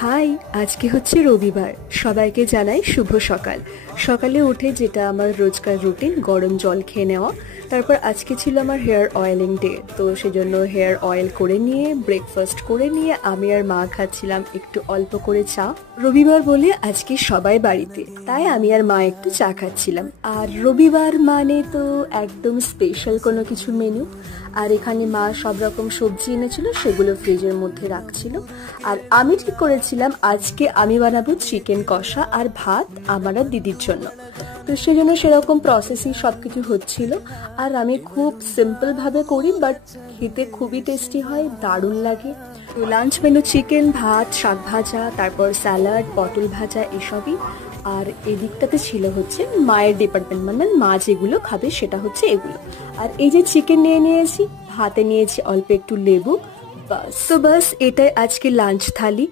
High, আজকে হচ্ছে রবিবার। সবাইকে জানাই শুভ সকাল। সকালে উঠে যেটা আমার রোজকার রুটিন, গরম জল খেয়ে নেওয়া। তারপর আজকে ছিল আমার হেয়ার অয়েলিং ডে, তো সেজন্য হেয়ার অয়েল করে নিয়ে ব্রেকফাস্ট করে নিয়ে আমি আর মা খাচ্ছিলাম একটু অল্প করে চা। রবিবার বলে আজকে সবাই বাড়িতে, তাই আমি আর মা একটু চা খাচ্ছিলাম। আর রবিবার মানে তো একদম স্পেশাল কোনো কিছু মেনু। আর এখানে মা সব রকম সবজি এনেছিল, সেগুলো ফ্রিজের মধ্যে রাখছিল। আর আমি ঠিক করেছিলাম আজকে আমি বানাবো চিকেন কষা আর ভাত আমার আর দিদির জন্য। তো সেজন্য সেরকম প্রসেসই সব কিছু হচ্ছিল। আর আমি খুব সিম্পলভাবে করি, বাট খেতে খুবই টেস্টি হয়, দারুণ লাগে। তো লাঞ্চ মেনু চিকেন, ভাত, শাক ভাজা, তারপর স্যালাড, পটল ভাজা, এসবই। আর এদিকটাতে ছিল হচ্ছে মায়ের ডিপার্টমেন্ট, মানে মা যেগুলো খাবে সেটা হচ্ছে এগুলো। আর এই যে চিকেন নিয়ে নিয়েছি, ভাতে নিয়েছি অল্প একটু লেবু, বাস। তো বাস, এটাই আজকে লাঞ্চ থালি।